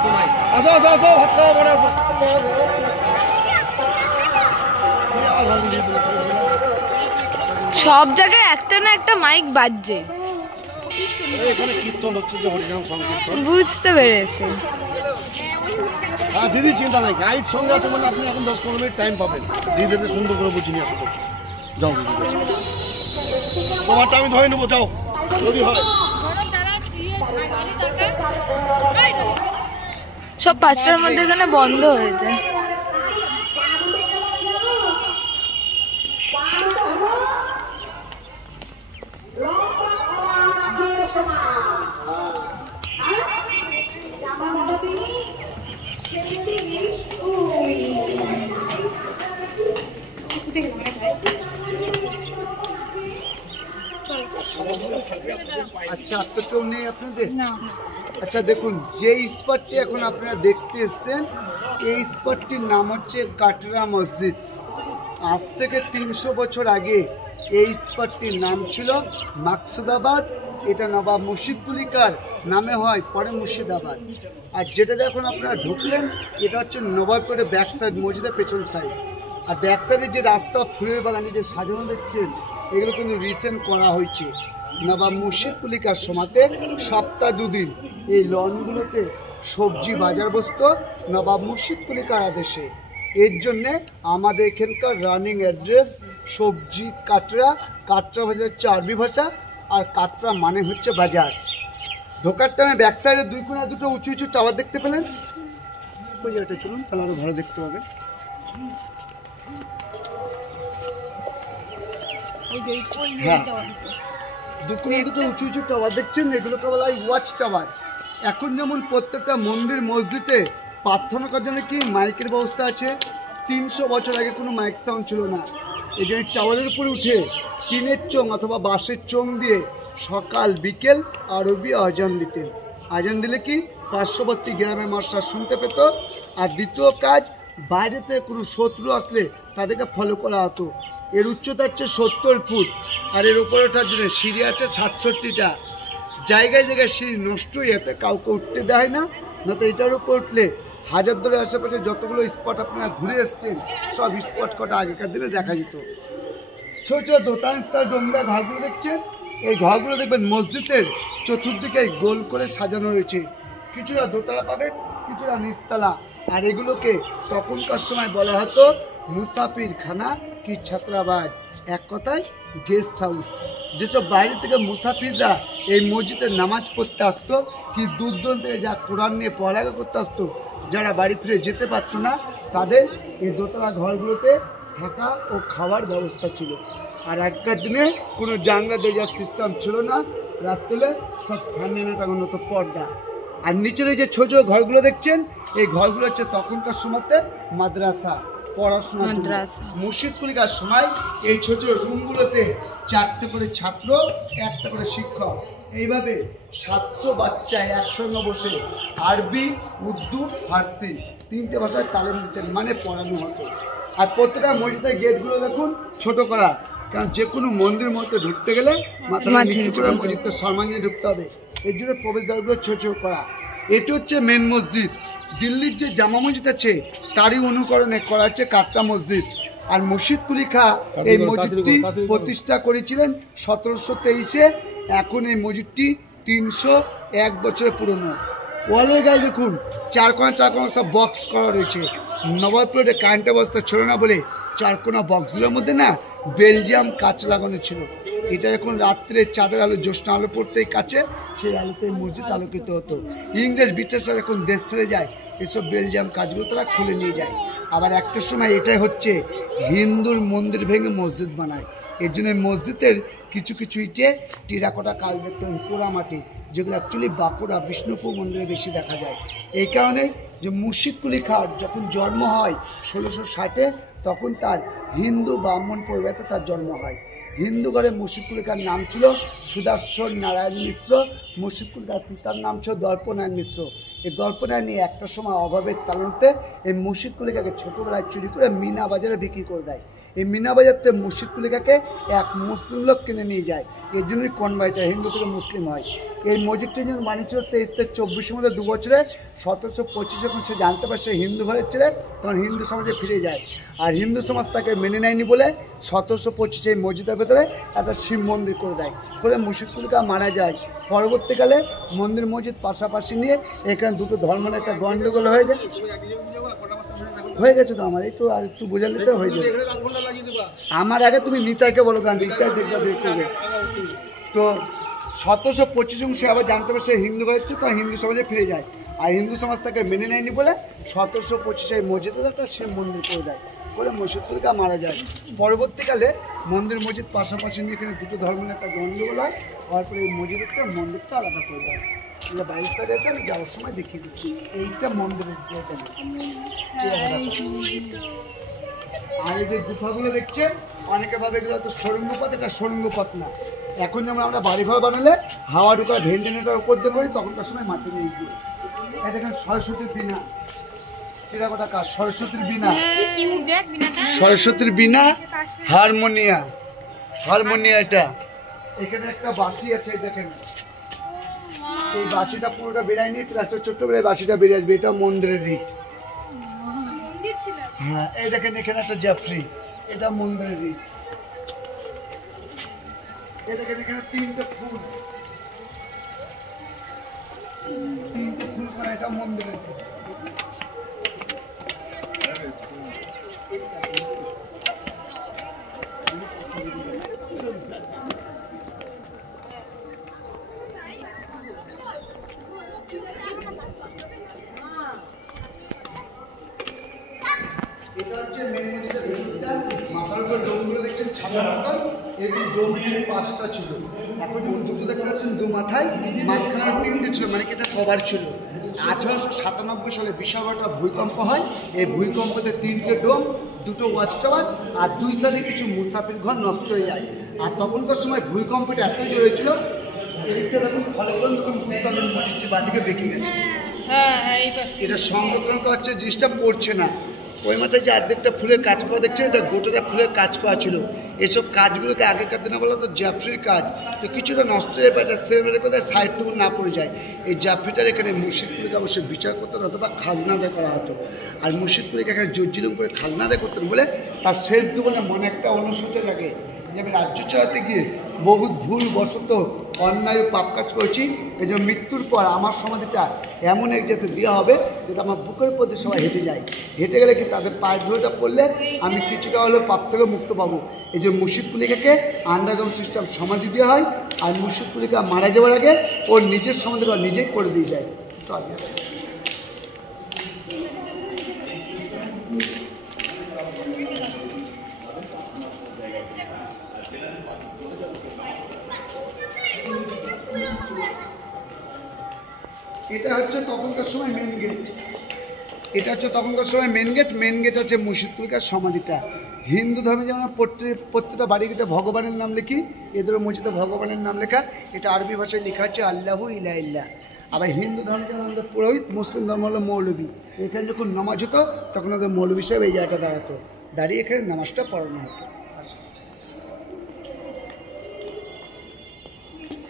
হয়তো নাই। আসো আসো আসো, ভাত খাওয়া পরে আসো। সব জায়গায় একটা না একটা মাইক বাজছে। এখানে কীর্তন হচ্ছে, যে হরিনাম সংকীর্তন। বুঝতে পেরেছি। হ্যাঁ দিদি, চিন্তা নাই, গাইড সঙ্গে আছে মানে আপনি এখন 10-15 মিনিট টাইম পাবেন। দিদিদেরকে সুন্দর করে বুঝিয়ে নিয়ে আসো। যাও দিদি, তোমারটা আমি ধরে নেবো, যাও যদি হয়। সব 5টার মধ্যে এখানে বন্ধ হয়ে যায়। আচ্ছা, আপনার কেউ নেই আপনাদের? আচ্ছা দেখুন, যে স্পটটি এখন আপনারা দেখতে এসছেন, এই স্পটটির নাম হচ্ছে কাটরা মসজিদ। আজ থেকে 300 বছর আগে এই স্পটটির নাম ছিল মাকসুদাবাদ। এটা নবাব মুর্শিদকুলি খাঁর নামে হয়, পরে মুর্শিদাবাদ। আর যেটা যখন আপনারা ঢুকলেন, এটা হচ্ছে নবাবপুরের ব্যাক সাইড, মসজিদের পেছন সাইড। আর ব্যাক সাইডে যে রাস্তা, ফুলের বাগানে যে সাজানো দেখছেন, এগুলো কিন্তু রিসেন্ট করা হয়েছে। নবাব মুর্শিদকুলি খাঁর সময়তে সপ্তাহ 2 দিন এই লনগুলোতে সবজি বাজার বসতো নবাব মুর্শিদকুলি খাঁর আদেশে। এর জন্যে আমাদের এখানকার রানিং অ্যাড্রেস সবজি কাটরা। কাটরা বাজার হচ্ছে আরবি ভাষা, আর কাটরা মানে হচ্ছে বাজার। ঢোকার টাইমে ব্যাক সাইডে 2 কোণায় 2টো উঁচু উঁচু টাওয়ার দেখতে পেলেন। ওই জায়গাটা চলুন, তাহলে আরও ভালো দেখতে হবে। হ্যাঁ, 2 কোণায় 2টো উঁচু উঁচু টাওয়ার দেখছেন, এগুলোকে বলা হয় ওয়াচ টাওয়ার। এখন যেমন প্রত্যেকটা মন্দির মসজিদে প্রার্থনা করার জন্য কি মাইকের ব্যবস্থা আছে, 300 বছর আগে কোনো মাইক সাউন্ড ছিল না। এই যে টাওয়ারের উপরে উঠে টিনের চোং অথবা বাঁশের চোং দিয়ে সকাল বিকেল আরবি আজান দিতেন। আজান দিলে কি পার্শ্ববর্তী গ্রামের মানুষরা শুনতে পেত। আর দ্বিতীয় কাজ, বাইরে থেকে কোনো শত্রু আসলে তাদেরকে ফলো করা হতো। এর উচ্চতা হচ্ছে 70 ফুট, আর এর উপরে ওঠার জন্য সিঁড়ি আছে 67টা। জায়গায় জায়গায় সিঁড়ি নষ্ট হয়ে যেতে কাউকে উঠতে দেয় না, নয়তো এটার উপর উঠলে হাজারদুয়ারির আশেপাশে যতগুলো স্পট আপনারা ঘুরে এসছেন, সব স্পট কটা আগেকার দিনে দেখা যেত। ছোট ছোট দোতানস্তার ডোমদা ঘরগুলো দেখছেন, এই ঘরগুলো দেখবেন মসজিদের চতুর্দিকে গোল করে সাজানো রয়েছে। কিছুটা দোতলা পাবেন, কিছুটা নিচতলা। আর এগুলোকে তখনকার সময় বলা হতো মুসাফির খানা কি ছাত্রাবাদ, এক কথায় গেস্ট হাউস। যেসব বাইরে থেকে মুসাফিররা এই মসজিদে নামাজ পড়তে আসতো, কি দূর দূরান্ত থেকে যা কোরআন নিয়ে পড়ালেখা করতে আসতো, যারা বাড়ি ফিরে যেতে পারতো না, তাদের এই দোতলা ঘরগুলোতে থাকা ও খাওয়ার ব্যবস্থা ছিল। আর আগেকার দিনে কোনো জানলা দেওয়ার সিস্টেম ছিল না, রাত্রে সব সামনে টাঙানো হতো পর্দা। আর নিচের এই যে ছোট ছোট ঘরগুলো দেখছেন, এই ঘরগুলো হচ্ছে তখনকার সময়তে মাদ্রাসা, পড়াশোনার জন্য। মুর্শিদকুলি খাঁর সময় এই ছোট ছোট রুমগুলোতে 4টে করে ছাত্র, 1টা করে শিক্ষক, এইভাবে 700 বাচ্চা একসঙ্গে বসে আরবি, উর্দু, ফার্সি 3টে ভাষায় তালিম দিতেন, মানে পড়ানো হতো। আর প্রত্যেকটা মসজিদের গেটগুলো দেখুন ছোট করা, কারণ যে কোনো মন্দির মধ্যে ঢুকতে গেলে মাথা নিচু করে মসজিদটা সম্মান নিয়ে ঢুকতে হবে। এর জন্য প্রবেশদ্বারগুলো ছোট ছোট করা। এটি হচ্ছে মেন মসজিদ। দিল্লির যে জামা মসজিদ আছে তারই অনুকরণে করা হচ্ছে কাটরা মসজিদ। আর মুর্শিদকুলি খাঁ এই মসজিদটি প্রতিষ্ঠা করেছিলেন 1723-এ। এখন এই মসজিদটি 301 বছরের পুরনো। ওয়ালের গায়ে দেখুন 4 কোণা 4 কোণা সব বক্স করা রয়েছে। নবাবপুরে কারেন্টের ব্যবস্থা ছিল না বলে 4 কোণা বক্সগুলোর মধ্যে না বেলজিয়াম কাঁচ লাগানো ছিল। এটা এখন রাত্রে চাঁদের আলো, জ্যোৎস্না আলো পড়তেই কাছে, সেই আলোতে মসজিদ আলোকিত হতো। ইংরেজ ব্রিটিশরা এখন দেশ ছেড়ে যায়, এসব বেলজিয়াম কাজগুলো তারা খুলে নিয়ে যায়। আবার একটা সময় এটাই হচ্ছে হিন্দুর মন্দির ভেঙে মসজিদ বানায়। এর জন্য মসজিদের কিছু কিছু ইটে টেরাকোটা কাজ দেখতে হবে, পোড়ামাটি, যেগুলো অ্যাকচুয়ালি বাঁকুড়া বিষ্ণুপুর মন্দিরে বেশি দেখা যায়। এই কারণে যে মুর্শিদকুলি খাঁর যখন জন্ম হয় 1660-এ, তখন তার হিন্দু ব্রাহ্মণ পরিবারে তার জন্ম হয়। হিন্দু ঘরে মুর্শিদকুলি খাঁর নাম ছিল সুদর্শন নারায়ণ মিশ্র। মুর্শিদকুলি খাঁর পিতার নাম ছিল দর্পনারায়ণ মিশ্র। এই দর্পনারায়ণ নিয়ে একটা সময় অভাবের তাড়নাতে এই মুর্শিদকুলি খাঁকে ছোটোবেলায় চুরি করে মিনা বাজারে বিক্রি করে দেয়। এই মিনা বাজারতে মুর্শিদ কুলিকাকে এক মুসলিম লোক কিনে নিয়ে যায়, এর জন্যই কনভার্টার, হিন্দু থেকে মুসলিম হয়। এই মসজিদটি যখন বানিয়েছিল 23-24 মধ্যে 2 বছরে 1725 যখন সে জানতে পারে সে হিন্দু ঘরের ছেলে, তখন হিন্দু সমাজে ফিরে যায়। আর হিন্দু সমাজ তাকে মেনে নেয়নি বলে 1725 এই মসজিদের ভেতরে একটা শিব মন্দির করে দেয়, করে মুর্শিদ কুলিকা মারা যায়। পরবর্তীকালে মন্দির মসজিদ পাশাপাশি নিয়ে এখানে দুটো ধর্মের একটা গণ্ডগোল হয়ে যায়। হয়ে গেছে তো আমার একটু আর একটু বোঝালে তো হয়ে যাবে। আমার আগে তুমি নিতাইকে বলো, কারণ নিতাই দেখবে। তো 1725 সে আবার জানতে পারে সে হিন্দু হয়েছে, তো হিন্দু সমাজে ফিরে যায়। আর হিন্দু সমাজ তাকে মেনে নেয়নি বলে 1725 এই মসজিদে একটা শিব মন্দির করে দেয়, করে মুর্শিদ কুলিকা মারা যায়। পরবর্তীকালে মন্দির মসজিদ পাশাপাশি নিয়ে এখানে দুটো ধর্মের একটা গণ্ডগোল হয়, হওয়ার পরে এই মসজিদটা মন্দিরটা আলাদা করে দেয়। এগুলো বাইরের সাইডে আছে, আমি যাওয়ার সময় দেখিয়ে দিচ্ছি। এইটা মন্দিরের আর এই যে গুফাগুলো দেখছেন, অনেকে ভাবে এগুলো তো সুড়ঙ্গপথ, এটা সুড়ঙ্গপথ না। এখন যেমন আমরা বাড়িঘর বানালে হাওয়া ঢুকা ভেন্টিলেটার উপর দিয়ে করি, তখনকার সময় মাটি নিয়ে গিয়ে এটা দেখেন সরস্বতীর বীণা, টেরাকোটা কাজ, সরস্বতীর বীণা, সরস্বতীর বীণা, হারমোনিয়া এটা। এখানে একটা বাঁশি আছে দেখেন, এই বাঁশিটা পুরোটা বেরায়নি, প্লাস্টার ছোট্ট বেড়ে বাঁশিটা বেরিয়ে আসবে, এটা মন্দিরের রিট। হ্যাঁ, এই দেখেন এখানে একটা জাফরি, এটা মন্দিরের রিট। এই দেখেন এখানে তিনটে ফুল মানে এটা মন্দিরের রিট। এটা হচ্ছে মেন মসজিদের ভেতরটা, মাথার উপর ডোমগুলো দেখছেন ছাদের মতন, এগুলো ডোম 5টা ছিল। এখন যেমন দুটো দেখতে পাচ্ছেন দু মাথায়, মাঝখানে 3টে ছিল, মানে কি এটা কভার ছিল। 1897 সালে বিশাল একটা ভূমিকম্প হয়, এই ভূমিকম্পতে 3টে ডোম, 2টো ওয়াচ টাওয়ার আর 2 সাইডে কিছু মুসাফির ঘর নষ্ট হয়ে যায়। আর তখনকার সময় ভূমিকম্পটা এতই জোরে হয়েছিল, এইটা দেখুন ফলে করে দেখুন বুঝতে পারবেন মসজিদটি বাদিকে বেঁকে গেছে। এটা সংরক্ষণ করা হচ্ছে, জিনিসটা পড়ছে না। ওই মাথায় যে অর্ধেকটা ফুলের কাজ করা দেখছেন, এটা গোটাটা ফুলের কাজ করা ছিল। এসব কাজগুলোকে আগেকার দিনে বলা তো জাফরির কাজ, তো কিছুটা নষ্ট হয়ে বা এটা সেমের কোথায় সাইডটুকু না পড়ে যায়। এই জাফরিটার এখানে মুর্শিদ কুলিকে অবশ্যই বিচার করতে হতো বা খাজনা আদায় করা হতো। আর মুর্শিদ কুলিকে এখানে জোরজুলুম করে খাজনা আদায় করতেন বলে তার শেষ জীবনে মনে একটা অনুশোচনা লাগে যে আমি রাজ্য চালাতে গিয়ে বহুত ভুল বশত অন্যায় পাপ কাজ করেছি, এই যে মৃত্যুর পর আমার সমাধিটা এমন এক যাতে দেওয়া হবে যাতে আমার বুকের প্রতি সবাই হেঁটে যায়, হেঁটে গেলে কি তাদের পায়ের ধুলোটা পড়লে আমি কিছুটা হলেও পাপ থেকে মুক্ত পাবো। এই যে মুর্শিদ কুলিকাকে আন্ডারগ্রাউন্ড সিস্টেম সমাধি দেওয়া হয়, আর মুর্শিদ কুলিকা মারা যাওয়ার আগে ওর নিজের সমাধিটা নিজেই করে দিয়ে যায়। এটা হচ্ছে তখনকার সময় মেন গেট, এটা হচ্ছে তখনকার সময় মেন গেট। মেন গেট হচ্ছে মুর্শিদ কুলিকার সমাধিটা। হিন্দু ধর্মে যেমন প্রত্যেকটা বাড়ি গেটে ভগবানের নাম লিখি, এদেরও মসজিদে ভগবানের নাম লেখা, এটা আরবি ভাষায় লেখা হচ্ছে আল্লাহু ইলাহা ইল্লাহ। আবার হিন্দু ধর্ম যেমন আমাদের পুরোহিত, মুসলিম ধর্ম হলো মৌলবী। এখানে যখন নামাজ হতো তখন ওদের মৌলবী সাহেব এই জায়গাটা দাঁড়াতো, দাঁড়িয়ে এখানে নামাজটা পড়ানো হতো।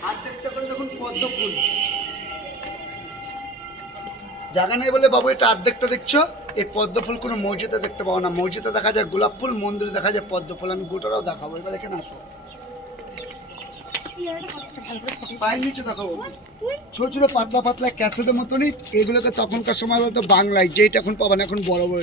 আর দেখতে পারেন দেখুন পদ্ম ফুল, জায়গা নেই বলে বাবু এটা অর্ধেকটা দেখছো। এই পদ্ম ফুল কোনো মসজিদে দেখতে পাবো না, মসজিদে দেখা যায় গোলাপ ফুল, মন্দিরে দেখা যায় পদ্ম ফুল। আমি গোটারাও দেখাবো, এবার এখানে আসো। পায়ের নিচে দেখাবো ছোট ছোট পাতলা পাতলা ক্যাসেটের মতনই, এগুলোকে তখনকার সময় বলতো বাংলায়, যেটা এখন পাবেন এখন বড় বড়।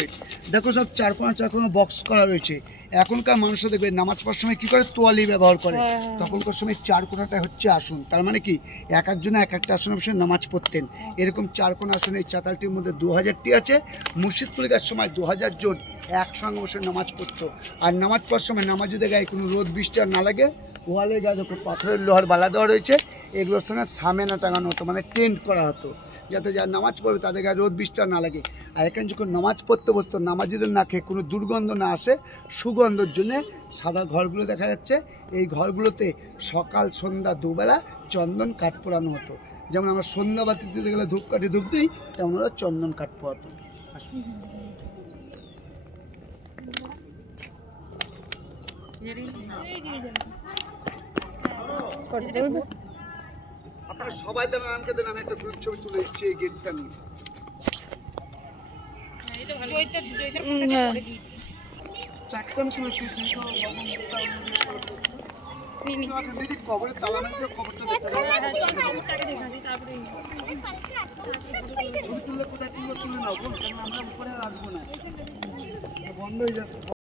দেখো সব চারকোনা বক্স করা রয়েছে। এখনকার মানুষরা দেখবে নামাজ পড়ার সময় কী করে, তোয়ালি ব্যবহার করে। তখনকার সময় 4 কোণাটা হচ্ছে আসন, তার মানে কি এক একজনে এক একটা আসনে বসে নামাজ পড়তেন। এরকম 4 কোণা আসনে এই চাতালটির মধ্যে 2000টি আছে। মুর্শিদ কুলিকার সময় 2000 জন একসঙ্গে বসে নামাজ পড়তো। আর নামাজ পড়ার সময় নামাজিদের গায়ে কোনো রোদ বৃষ্টি আর না লাগে, ওয়ালে গায়ে দেখো পাথরের লোহার বালা দেওয়া রয়েছে, এগুলোর সঙ্গে সামেনা টাঙানো হতো, মানে টেন্ট করা হতো, যাতে যারা নামাজ পড়বে তাদের গায়ে রোদ বৃষ্টি না লাগে। আর এখানে যখন নামাজ পড়তে বসতো, নামাজিদের নাকে কোনো দুর্গন্ধ না আসে, সুগন্ধের জন্যে সাদা ঘরগুলো দেখা যাচ্ছে। এই ঘরগুলোতে সকাল সন্ধ্যা দুবেলা চন্দন কাঠ পোড়ানো হতো। যেমন আমরা সন্ধ্যাবাতি দিতে গেলে ধূপকাঠি ধূপ দিই, তেমন ওরা চন্দন কাঠ পোড়াতো। আসুন আপনারা সবাই দেন আমাকে দেন, আমি একটা গ্রুপ ছবি তুলে দিচ্ছি এই গেটটা নিয়ে। হ্যাঁ চারটার সময় দিদি কবরের তালা মেরে দিয়ে কবরটা দেখতে পাবো। ছবি তুললে কোথায় তুলে নাও, কারণ আমরা উপরে রাখবো না, বন্ধ হয়ে যাচ্ছে।